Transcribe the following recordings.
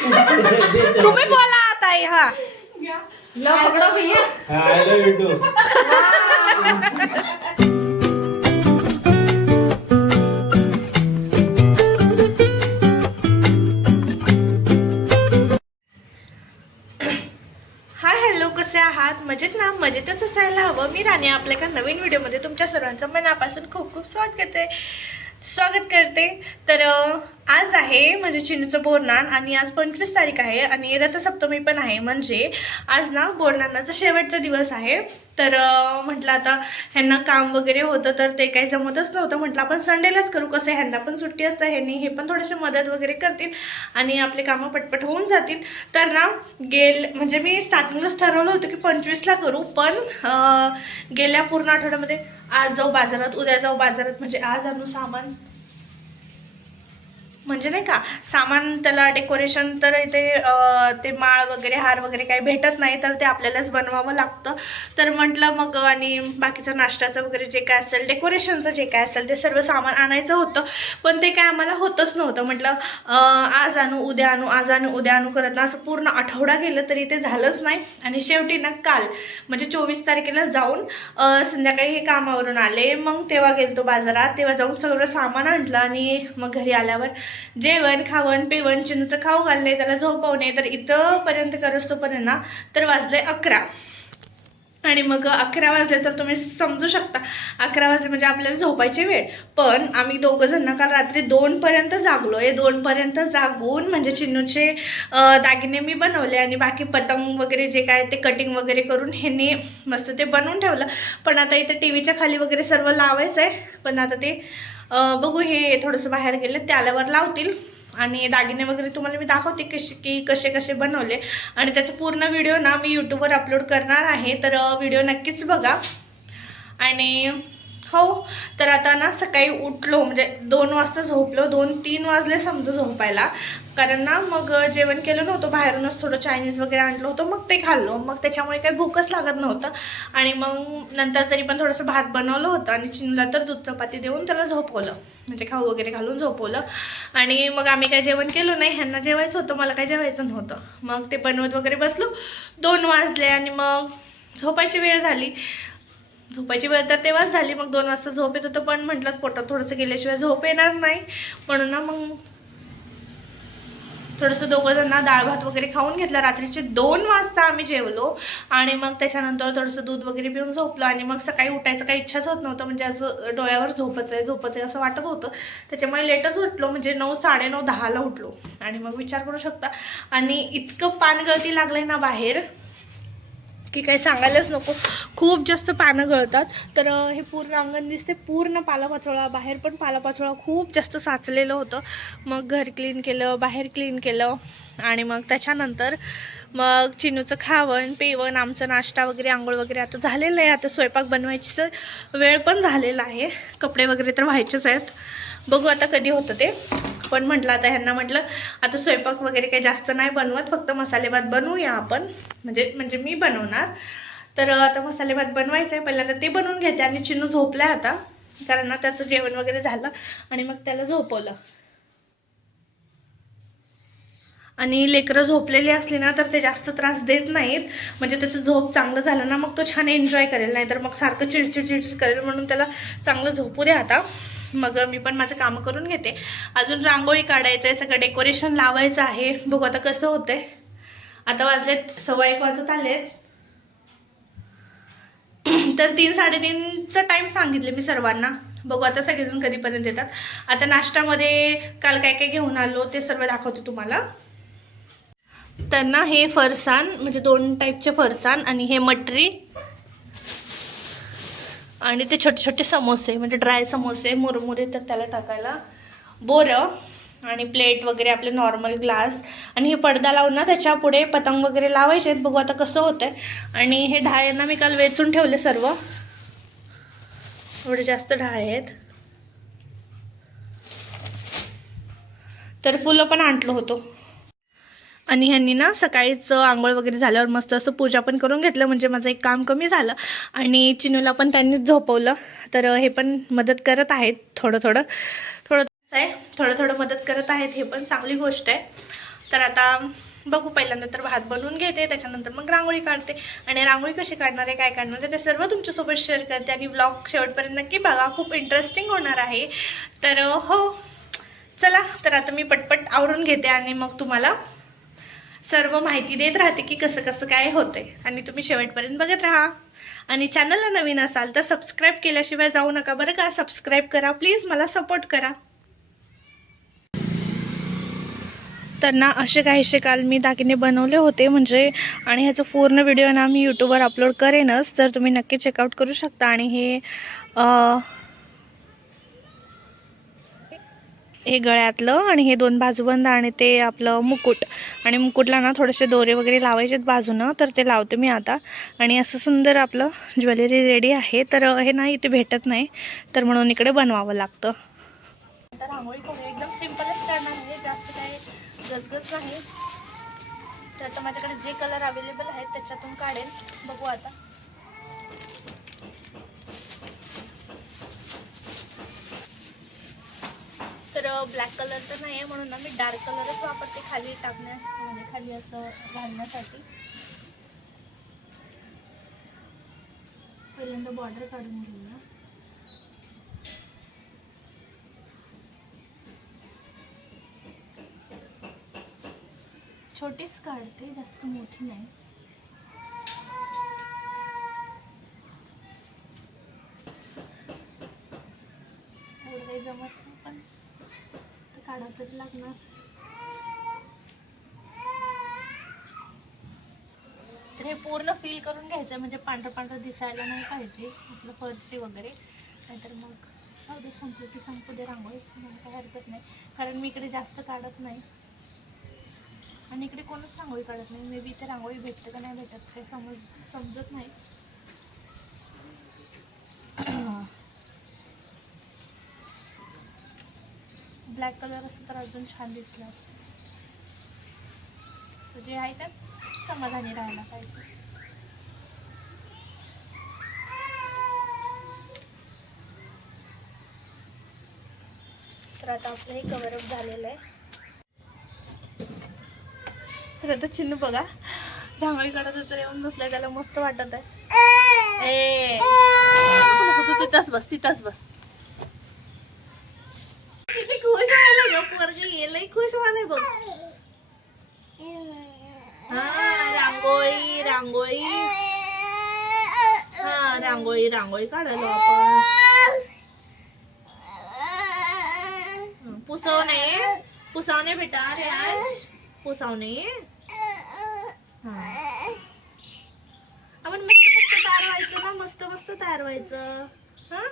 तुम्ही बोला आता हा लो पकड़ो भैया। I love you too. Hi hello, कसे आहात? मजेत ना? मजेतच असायला हवं. मी राणी आपल्या एका नवीन व्हिडिओमध्ये तुमच्या सर्वांचं मनापासून खूप खूप स्वागत करते. तर आज आहे म्हणजे चिनूचं बोरनान आणि आज 25 तारीख आहे आणि रथसप्तमी पण आहे. म्हणजे आज ना बोरनानाचा शेवटचा दिवस आहे. तर म्हटलं आता ह्यांना काम वगैरे होतं तर ते काही जमतच नव्हतं. म्हटलं आपण संडेलाच करू, कसं ह्यांना पण सुट्टी असतं, ह्यांनी हे पण थोडेसे मदत वगैरे करतील आणि आपले कामं पटपट होऊन जातील. तर ना म्हणजे मी स्टार्टिंगलाच ठरवलं होतं की 25ला करू, पण गेल्या पूर्ण आठवड्यामध्ये आज जाऊ बाजारात, उद्या जाऊ बाजारात, म्हणजे आज आणू सामान, म्हणजे नाही का सामान त्याला डेकोरेशन, तर इथे ते माळ वगैरे हार वगैरे काही भेटत नाही तर ते आपल्यालाच बनवावं लागतं. तर म्हटलं मग आणि बाकीचं नाश्त्याचं वगैरे जे काय असेल, डेकोरेशनचं जे काय असेल ते सर्व सामान आणायचं होतं, पण ते काय आम्हाला होतच नव्हतं. म्हटलं आज आणू उद्या आणू, आज आणू उद्या आणू करत ना असं पूर्ण आठवडा गेलं तरी ते झालंच नाही. आणि शेवटी ना काल म्हणजे 24 तारखेला जाऊन संध्याकाळी हे कामावरून आले, मग तेव्हा गेलतो बाजारात, तेव्हा जाऊन सगळं सामान आणलं आणि मग घरी आल्यावर जेवण खावण पिवण, चिनूचं खाऊ घालणे, त्याला झोपवणे, तर इथंपर्यंत करस्तोपर्यंत ना तर वाजले 11. आणि मग 11 वाजले तर तुम्ही समजू शकता 11 वाजले म्हणजे आपल्याला झोपायची वेळ. पण आम्ही दोघं जण ना काल रात्री 2पर्यंत जागलोय. 2पर्यंत जागून म्हणजे चिनूचे दागिने मी बनवले आणि बाकी पतंग वगैरे जे काय ते कटिंग वगैरे करून ह्यांनी मस्त ते बनवून ठेवलं. पण आता इथे टीव्हीच्या खाली वगैरे सर्व लावायचं आहे, पण आता ते बघू, हे थोडंसं बाहेर गेले ते आल्यावर लावतील. आणि दागिने वगैरे तुम्हाला मी दाखवते कसे कसे बनवले आणि त्याचा पूर्ण व्हिडिओ ना मी यूट्यूबवर अपलोड करणार आहे, तर व्हिडिओ नक्कीच बघा. आणि हो, तर आता ना सकाळी उठलो म्हणजे 2 वाजता झोपलो, 2-3 वाजले समजा झोपायला, कारण ना मग जेवण केलं नव्हतं, बाहेरूनच थोडं चायनीज वगैरे आणलं होतं, मग ते खाल्लो, मग त्याच्यामुळे काही भूकच लागत नव्हतं. आणि मग नंतर तरी पण थोडंसं भात बनवलं होतं आणि चिनूला तर दूध चपाती देऊन त्याला झोपवलं, म्हणजे खाऊ वगैरे घालून झोपवलं. आणि मग आम्ही काही जेवण केलं नाही, ह्यांना जेवायचं होतं, मला काही जेवायचं नव्हतं. मग ते बनवत वगैरे बसलो, 2 वाजले आणि मग झोपायची वेळ झाली. झोपायची वेळ तर तेव्हाच झाली, मग 2 वाजता झोप येत होतं, पण म्हटलं पोटात थोडंसं गेल्याशिवाय झोप येणार नाही, म्हणून ना मग थोडंसं दोघं जण डाळ भात वगैरे खाऊन घेतला. रात्रीचे 2 वाजता आम्ही जेवलो आणि मग त्याच्यानंतर थोडंसं दूध वगैरे पिऊन झोपलो. आणि मग सकाळी उठायचं काही इच्छाच होत नव्हतं, म्हणजे असं डोळ्यावर झोपच आहे असं वाटत होतं, त्याच्यामुळे लेटच उठलो, म्हणजे 9, 9:30, 10ला उठलो. आणि मग विचार करू शकता, आणि इतकं पानगळती लागलंय ना बाहेर की काही सांगायलाच नको, खूप जास्त पानं गळतात. तर हे पूर्ण अंगण दिसते, पूर्ण पालापाचोळा, बाहेर पण पालापाचोळा खूप जास्त साचलेलं होतं. मग घर क्लीन केलं, बाहेर क्लीन केलं आणि मग त्याच्यानंतर मग चिनूचं खावण पिवण, आमचं नाश्ता वगैरे, आंघोळ वगैरे आता झालेलं आहे. आता स्वयंपाक बनवायची वेळ पण झालेला आहे, कपडे वगैरे तर व्हायचेच आहेत, बघू आता कधी होतं ते. पण म्हटलं आता ह्यांना म्हटलं आता स्वयंपाक वगैरे काही जास्त नाही बनवत, फक्त मसाले भात बनवूया आपण, म्हणजे मी बनवणार. तर आता मसाले भात बनवायचं आहे, पहिल्यांदा ते बनवून घेते. आणि चिनू झोपलाय आता, कारण ना त्याचं जेवण वगैरे झालं आणि मग त्याला झोपवलं. आणि लेकरं झोपलेली असली ना तर ते जास्त त्रास देत नाहीत, म्हणजे त्याचं झोप चांगलं झालं ना मग तो छान एन्जॉय करेल, नाही तर मग सारखं चिडचिड करेल, म्हणून त्याला चांगलं झोपू द्या आता. मग मी पण माझं कामं करून घेते. अजून रांगोळी काढायचं आहे, सगळं डेकोरेशन लावायचं आहे, बघू आता कसं होतंय. आता वाजलेत 1:15 वाजत आलेत, तर 3-3:30चा टाईम सांगितले मी सर्वांना, बघू आता सगळेजण कधीपर्यंत येतात. आता नाश्त्यामध्ये काल काय काय घेऊन आलो ते सर्व दाखवते तुम्हाला. तर ना हे फरसाण, म्हणजे 2 टाईपचे फरसाण, आणि हे मटरी, आणि ते छोटे छोटे समोसे, म्हणजे ड्राय समोसे मुरमुरे, तर त्याला टाकायला बोरं, आणि प्लेट वगैरे आपले नॉर्मल ग्लास. आणि हे पडदा लावून ना त्याच्या पुढे पतंग वगैरे लावायचे आहेत, बघू आता कसं होतंय. आणि हे ढाळ्यांना मी काल वेचून ठेवले सर्व, एवढे जास्त ढाळे आहेत. तर फुलं पण आणलं होतं. आणि ह्यांनी ना सकाळीच आंघोळ वगैरे झाल्यावर मस्त असं पूजा पण करून घेतलं, म्हणजे माझं एक काम कमी झालं. आणि चिनूला पण त्यांनीच झोपवलं, तर हे पण मदत करत आहेत थोडं थोडं मदत करत आहेत, हे पण चांगली गोष्ट आहे. तर आता बघू, पहिल्यांदा तर भात बनवून घेते, त्याच्यानंतर मग रांगोळी काढते. आणि रांगोळी कशी काढणार आहे, काय काढणार आहे, ते सर्व तुमच्यासोबत शेअर करते. आणि व्लॉग शेवटपर्यंत नक्की बघा, खूप इंटरेस्टिंग होणार आहे. तर हो चला, तर आता मी पटपट आवरून घेते आणि मग तुम्हाला सर्व माहिती देत राहते की कसं कसं काय होते. आणि तुम्ही शेवटपर्यंत बघत राहा. आणि चॅनलला नवीन असाल तर सबस्क्राईब केल्याशिवाय जाऊ नका बरं का. सबस्क्राईब करा प्लीज, मला सपोर्ट करा. तर ना असे काहीसे काल मी दागिने बनवले होते म्हणजे, आणि ह्याचं पूर्ण व्हिडिओ ना मी यूट्यूबवर अपलोड करेनच, तर तुम्ही नक्की चेकआउट करू शकता. आणि हे गळ्यातलं, आणि हे 2 बाजूबंद, आणि ते आपलं मुकुट. आणि मुकुटला ना थोडेसे दोरे वगैरे लावायचेत बाजूनं, तर ते लावते मी आता. आणि असं सुंदर आपलं ज्वेलरी रेडी आहे. तर हे ना इथे भेटत नाही, तर म्हणून इकडे बनवावं लागतं. तर रांगोळी करू एकदम सिम्पलच करणार आहे, जास्त काही गजगज नाही. तर आता माझ्याकडे जे कलर अवेलेबल आहेत त्याच्यातून काढेल. बघू आता. तर ब्लॅक कलर तर नाही आहे, म्हणून ना मी डार्क कलरच वापरते खाली टाकण्यास, म्हणजे खाली असं घालण्यासाठी. पहिल्यांदा बॉर्डर काढून घेऊया. छोटीच काढते, जास्त मोठी नाही. एवढं काही जमत नाही, पण ते काढा तरी लागणार. तर हे पूर्ण फील करून घ्यायचं, म्हणजे पांढरं पांढरं दिसायला नाही पाहिजे आपलं फरशी वगैरे. नाहीतर मग जाऊ दे, संपलं की संपू दे रांगोळी, मला काही हरकत नाही. कारण मी इकडे जास्त काढत नाही, आणि इकडे कोणच रांगोळी काढत नाही. मे बी इथे रांगोळी भेटते का नाही भेटत काही समजत नाही. ब्लॅक कलर असतं तर अजून छान दिसलं असतं. असं जे आहे त्यात समाधानी राहायला पाहिजे. तर आता आपलं हे कव्हरअप झालेलं आहे. तर आता चिन्नू बघा, रांगोळी काढत तर येऊन बसलाय, त्याला मस्त वाटत आहे. तिथंच बस, तिथंच बस. किती खुश व्हायला ग पोरग, लई खुश व्हायला बघ. हा रांगोळी रांगोळी, हा रांगोळी रांगोळी काढायला आपण. पुसवणे पुसवणे बेटा, रे आज पुसवणे. आपण मस्त मस्त तयार व्हायचं ना, मस्त मस्त तयार व्हायचं. हा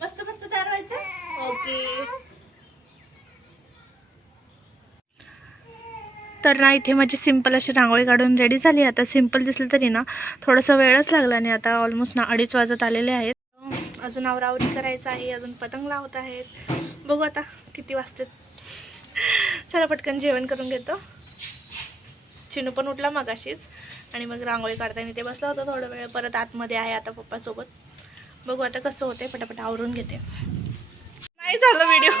मस्त मस्त तयार व्हायचं. ओके. तर ना इथे माझी सिंपल अशी रांगोळी काढून रेडी झाली. आता सिंपल दिसली तरी ना थोडासा वेळच लागला, आणि आता ऑलमोस्ट ना 2:30 वाजत आलेले आहेत. अजून आवरावरी करायचं आहे, अजून पतंग लावत आहेत. बघू आता किती वाजतात. चला पटकन जेवण करून घेतो. चिनू पण उठला मगाशीच, आणि मग रांगोळी काढताना ते बसला होता थोडा वेळ. परत आतमध्ये आहे आता पप्पासोबत. बघू आता कसं होते, पटापट आवरून घेते. नाही झालं व्हिडिओ.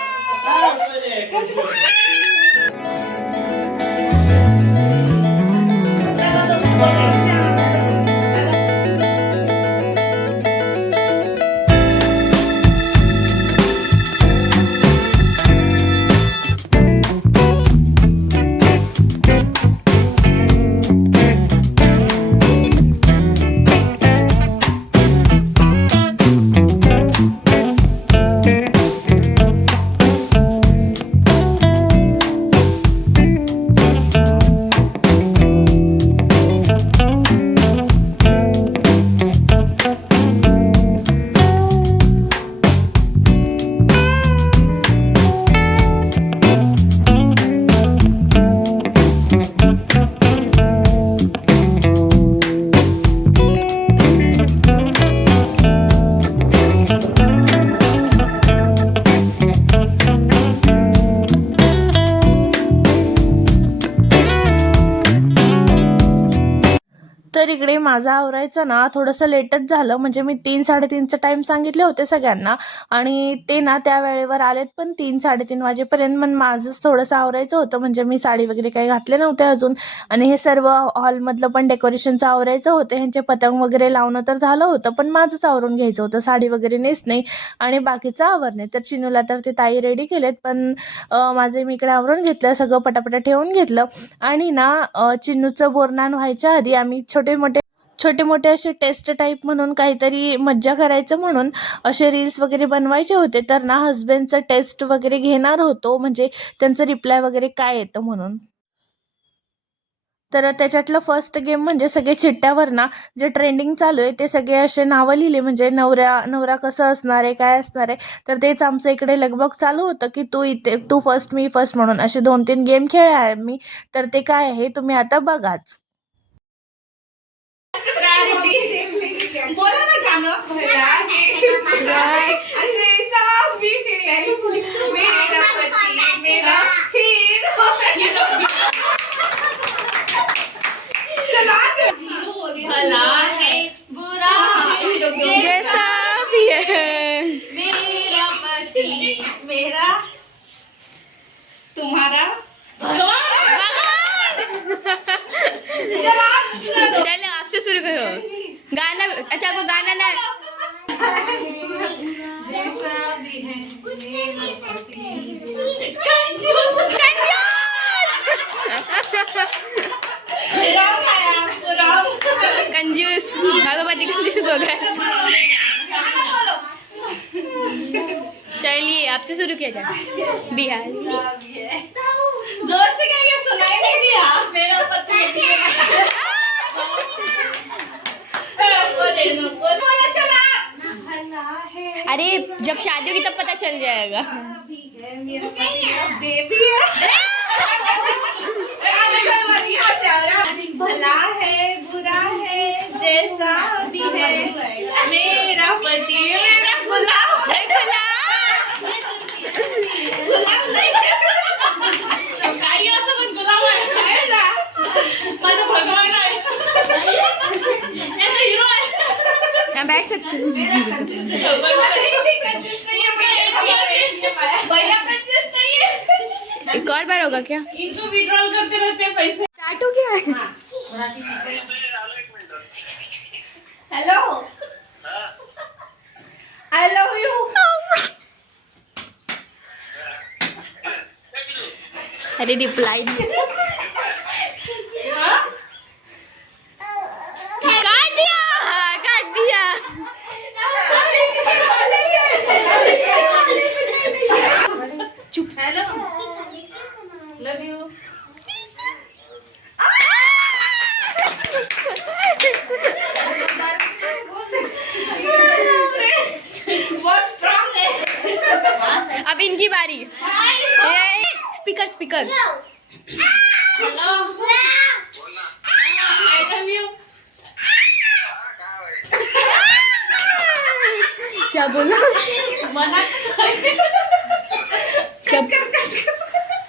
तर इकडे माझं आवरायचं ना थोडंसं लेटच झालं, म्हणजे मी 3-3:30चा टाइम सांगितले होते सगळ्यांना आणि ते ना त्या वेळेवर आलेत पण 3-3:30 वाजेपर्यंत. मग माझंच थोडंसं आवरायचं होतं, म्हणजे मी साडी वगैरे काही घातले नव्हते अजून आणि हे सर्व हॉलमधलं पण डेकोरेशनचं आवरायचं होतं. ह्यांचे पतंग वगैरे लावणं तर झालं होतं, पण माझंच आवरून घ्यायचं होतं, साडी वगैरे नेसणे आणि बाकीचं आवरणे. तर चिनूला तर ते ताई रेडी केलेत, पण माझे मी इकडे आवरून घेतलं, सगळं पटापटा ठेवून घेतलं आणि ना चिन्नूचं बोरनान व्हायच्या आधी आम्ही छोटे मोठे असे टेस्ट टाईप म्हणून काहीतरी मज्जा करायचं म्हणून असे रील्स वगैरे बनवायचे होते. तर ना हस्बंडचं टेस्ट वगैरे घेणार होतो, म्हणजे त्यांचं रिप्लाय वगैरे काय येतं म्हणून. तर त्याच्यातलं फर्स्ट गेम म्हणजे सगळे चिट्ट्यावर ना जे ट्रेंडिंग चालू आहे ते सगळे असे नावं लिहिले, म्हणजे नवरा कसं असणार आहे, काय असणार आहे. तर तेच आमचं इकडे लगबग चालू होतं की तू फर्स्ट मी फर्स्ट म्हणून असे 2-3 गेम खेळले आहे मी. तर ते काय आहे तुम्ही आता बघाच. बोला ना गाणं. भला है बुरा जैसा भी है मेरा पति मेरा तुम्हारा चलो आपसे शुरू करो गाना। अच्छा वो गाना ना जैसा भी है मेरा पति कंजूस भगवती कंजूस हो गए। चलिए आपसे शुरू किया जाए। बिहार जोर से क्या सुनाई नहीं दिया मेरा पति चला भला है। अरे जब शादी होगी तब पता चल जाएगा। बेबी भला है बुरा है जैसा भी है मेरा पति मेरा गुलाब गुलाब नाही काही असं पण गुलाब आहे ना माझा भगवान आहे याचा हिरो आहे। यहाँ बैठ सकते हो। भैया कंजूस नहीं है। एक और बार होगा क्या? इनको विड्रॉल करते रहते हैं पैसे। स्टार्ट हो गया है। Hello I love you. अरे रिप्लाई काट दिया काट दिया। चुप हेलो लव यू। बहुत स्ट्रांग है। अब इनकी बारी। Speaker speaker hello I love you. क्या बोला? मना क्या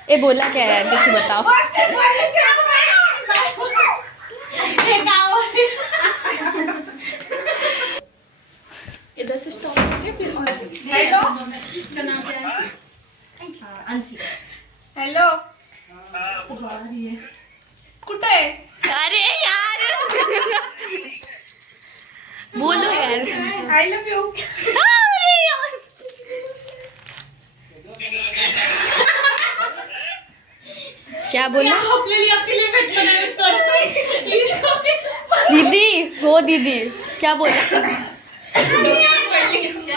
ए बोला क्या यार किसी बताओ। इधर से स्टॉप करके फिर हेलो हेलो कुठे अरे यार बोलो यार। आई लव यू। अरे यार क्या बोला? आपल्याला अकेले भेटलं नाही तर दीदी हो दीदी क्या बोला?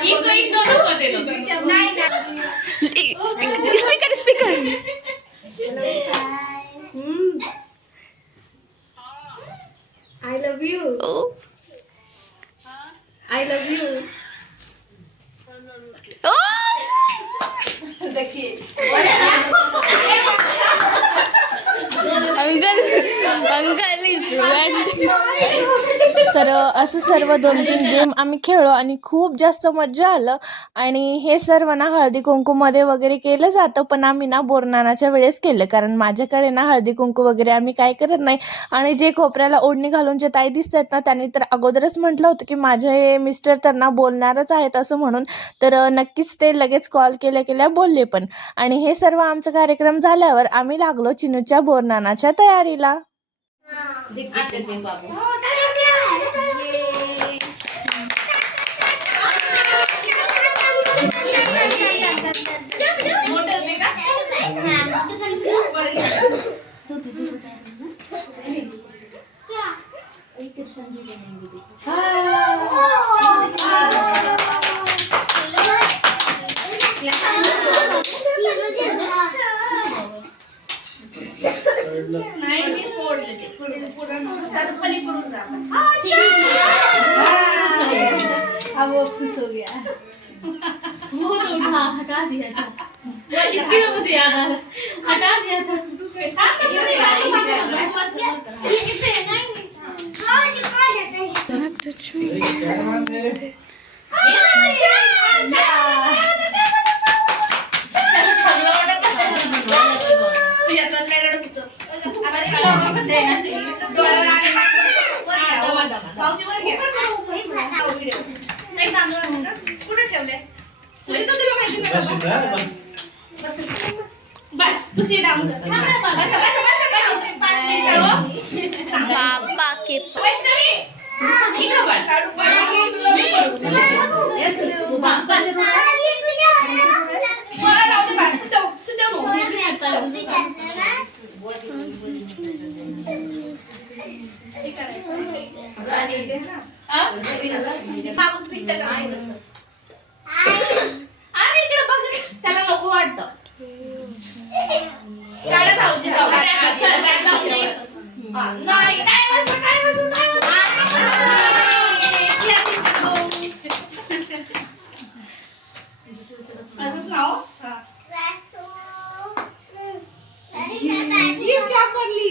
एक दोनों मध्ये speaker speaker I love you. I love you. देखिए अंकल अंकल तर असं सर्व 2-3 गेम आम्ही खेळलो आणि खूप जास्त मज्जा आलं. आणि हे सर्व ना हळदी कुंकूमध्ये वगैरे केलं जातं, पण आम्ही ना बोरनानाच्या वेळेस केलं, कारण माझ्याकडे ना हळदी कुंकू वगैरे आम्ही काय करत नाही. आणि जे कोपऱ्याला ओढणी घालून जे ताई दिसतात ना, त्यांनी तर अगोदरच म्हटलं होतं की माझे मिस्टर त्यांना बोलणारच आहेत असं म्हणून. तर नक्कीच ते लगेच कॉल केल्या बोलले पण. आणि हे सर्व आमचा कार्यक्रम झाल्यावर आम्ही लागलो चिनूच्या बोरनानाच्या तयारीला. नाही मी सोडले ते अब वो खुश हो गया वो तो उठा हटा दिया था इसके में मुझे याद आ रहा हटा दिया था कुठे ठेवले बस तुझी डाऊन पापा के इकडे बघ त्याला नको वाटतं क्या कर ली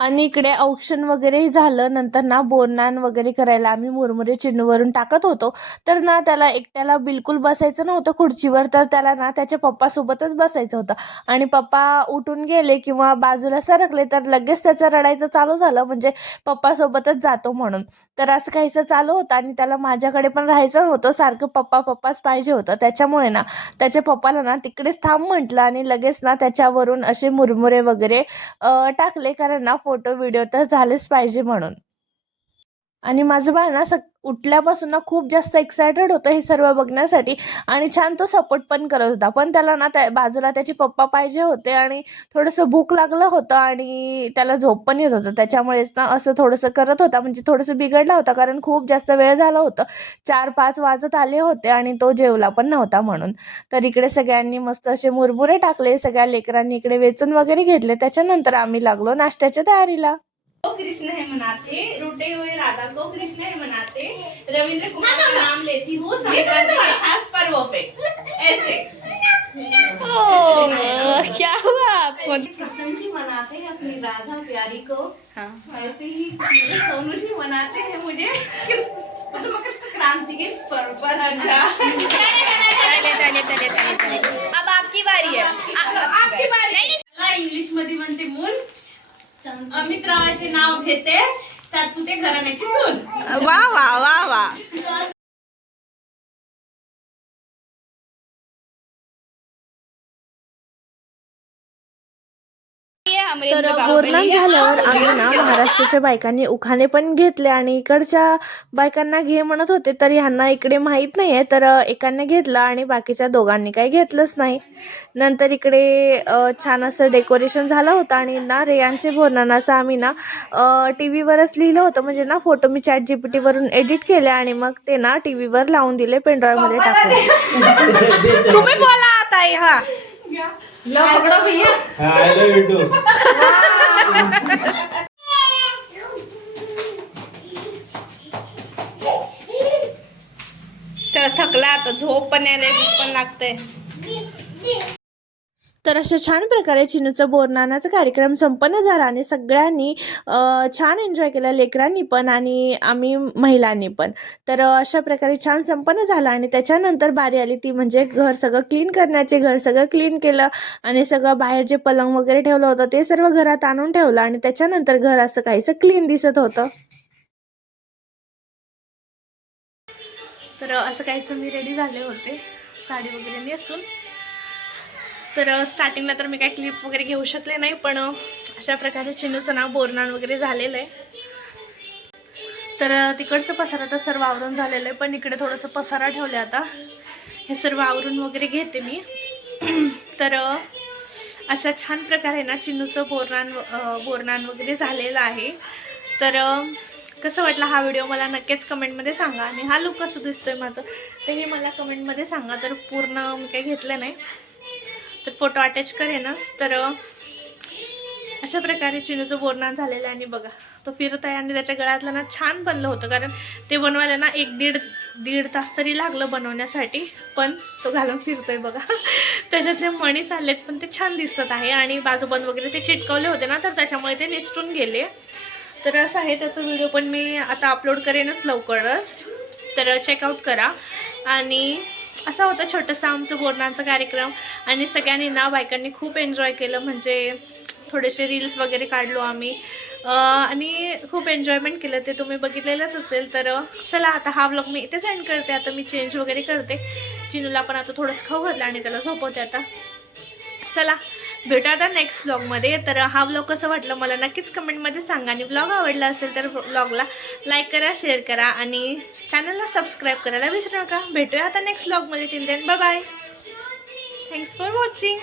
आणि इकडे औक्षण वगैरे झालं. नंतर ना बोरनान वगैरे करायला आम्ही मुरमुरे चिन्नूवरून टाकत होतो. तर ना त्याला एकट्याला बिलकुल बसायचं नव्हतं खुर्चीवर, तर त्याला ना त्याच्या पप्पासोबतच बसायचं होतं. आणि पप्पा उठून गेले किंवा बाजूला सरकले तर लगेच त्याचं रडायचं चालू झालं, म्हणजे पप्पासोबतच जातो म्हणून. तर असं काहीसं चालू होतं आणि त्याला माझ्याकडे पण राहायचं नव्हतं, सारखं पप्पाच पाहिजे होतं. त्याच्यामुळे ना त्याच्या पप्पाला ना तिकडेच थांब म्हटलं आणि लगेच ना त्याच्यावरून असे मुरमुरे वगैरे टाकले, कारण ना फोटो व्हिडिओ तर झालेच पाहिजे म्हणून. आणि माझं बाळ ना उठल्यापासून ना खूप जास्त एक्सायटेड होतं हे सर्व बघण्यासाठी आणि छान तो सपोर्ट पण करत होता. पण त्याला ना त्या बाजूला त्याचे पप्पा पाहिजे होते आणि थोडंसं भूक लागलं होतं आणि त्याला झोप पण येत होतं. त्याच्यामुळेच ना असं थोडंसं करत होता, म्हणजे थोडंसं बिघडला होता, कारण खूप जास्त वेळ झाला होता. 4-5 वाजत आले होते आणि तो जेवला पण नव्हता म्हणून. तर इकडे सगळ्यांनी मस्त असे मुरमुरे टाकले, सगळ्या लेकरांनी इकडे वेचून वगैरे घेतले. त्याच्यानंतर आम्ही लागलो नाश्त्याच्या तयारीला. को कृष्ण है मनाते, रूठे हुए राधा को कृष्ण है मनाते, रविंद्र कुमार का नाम लेती हूँ संक्रांति के खास पर्वों पे ऐसे क्या हुआ आपको? कृष्ण जी मनाते हैं अपनी राधा प्यारी को, हाँ ऐसे ही मेरे सोनू जी मनाते हैं मुझे मकर संक्रांति के इस पर्व पर। अच्छा चले अब आपकी बारी है। आपकी बारी नहीं इंग्लिश मध्ये म्हणते मूल अमित रावाचे नाव घेते सातपुते घराण्याची सून। वा वा वा वा. तर बोरनान झाल्यावर आम्ही ना महाराष्ट्राच्या बायकांनी उखाणे पण घेतले आणि इकडच्या बायकांना घे म्हणत होते, तर ह्यांना इकडे माहीत नाही आहे, तर एकाने घेतलं आणि बाकीच्या दोघांनी काही घेतलंच नाही. नंतर इकडे छान असं डेकोरेशन झालं होतं आणि ना रेयांचे बोरनानाचं आम्ही ना TV वरच लिहिलं होतं, म्हणजे ना फोटो मी ChatGPT वरून एडिट केले आणि मग ते ना TV वर लावून दिले, पेनड्राईव्हमध्ये टाकून. तुम्ही बोला आता. हा लो पकड़ो भैया. I love you too. तर थकला आता, झोप पण यायला, भूक पण लागते. तर अशा छान प्रकारे चिनूचा बोरनानाचा कार्यक्रम संपन्न झाला आणि सगळ्यांनी छान एन्जॉय केला, लेकरांनी पण आणि आम्ही महिलांनी पण. तर अशा प्रकारे छान संपन्न झाला आणि त्याच्यानंतर बारी आली ती म्हणजे घर सगळं क्लीन करण्याचे. घर सगळं क्लीन केलं आणि सगळं बाहेर जे पलंग वगैरे ठेवलं होतं ते सर्व घरात आणून ठेवलं आणि त्याच्यानंतर घर असं काहीसं क्लीन दिसत होतं. तर असं काहीसं मी रेडी झाले होते साडी वगैरे नेसून. तर स्टार्टिंगला तर मी काही क्लिप वगैरे घेऊ शकले नाही, पण अशा प्रकारे चिनूचं नाव बोरनान वगैरे झालेलं आहे. तर तिकडचं पसारा तर सर्व आवरून झालेलं आहे, पण इकडे थोडंसं पसारा ठेवलं. आता हे सर्व आवरून वगैरे घेते मी. तर अशा छान प्रकारे ना चिनूचं बोरनान वगैरे झालेलं आहे. तर कसं वाटलं हा व्हिडिओ मला नक्कीच कमेंटमध्ये सांगा आणि हा लुक कसं दिसतोय माझं तेही मला कमेंटमध्ये सांगा. तर पूर्ण मी काही घेतलं नाही, तर फोटो अटॅच करेनच. तर अशा प्रकारे चिनूचं बोरनान झालेलं आहे आणि बघा तो फिरत आहे आणि त्याच्या गळ्यातलं ना छान बनलं होतं, कारण ते बनवायला ना दीड तास तरी लागलं बनवण्यासाठी, पण तो घालून फिरतोय बघा. त्याच्यातले मणी चाललेत पण ते छान दिसत आहे आणि बाजूबंद वगैरे ते चिटकवले होते ना, तर त्याच्यामुळे ते निसटून गेले. तर असं आहे, त्याचा व्हिडिओ पण मी आता अपलोड करेनच लवकरच, तर चेकआउट करा. आणि असा होता छोटंसं आमचं बोरनानचा कार्यक्रम आणि सगळ्यांनी ना बायकांनी खूप एन्जॉय केलं. म्हणजे थोडेसे रील्स वगैरे काढलो आम्ही आणि खूप एन्जॉयमेंट केलं, ते तुम्ही बघितलेलंच असेल. तर चला आता हा व्लॉग मी इथेच एंड करते. आता मी चेंज वगैरे करते, चिनूला पण आता थोडंसं खाऊ घातलं आणि त्याला झोपवते आता. चला भेटू आता नेक्स्ट व्लॉगमध्ये. तर हा व्लॉग कसं वाटलं मला नक्कीच कमेंटमध्ये सांगा आणि व्लॉग आवडला असेल तर व्लॉगला लाईक करा, शेअर करा आणि चॅनलला सबस्क्राईब करायला विसरू नका. भेटूया आता नेक्स्ट व्लॉगमध्ये. Till then bye bye. Thanks for watching.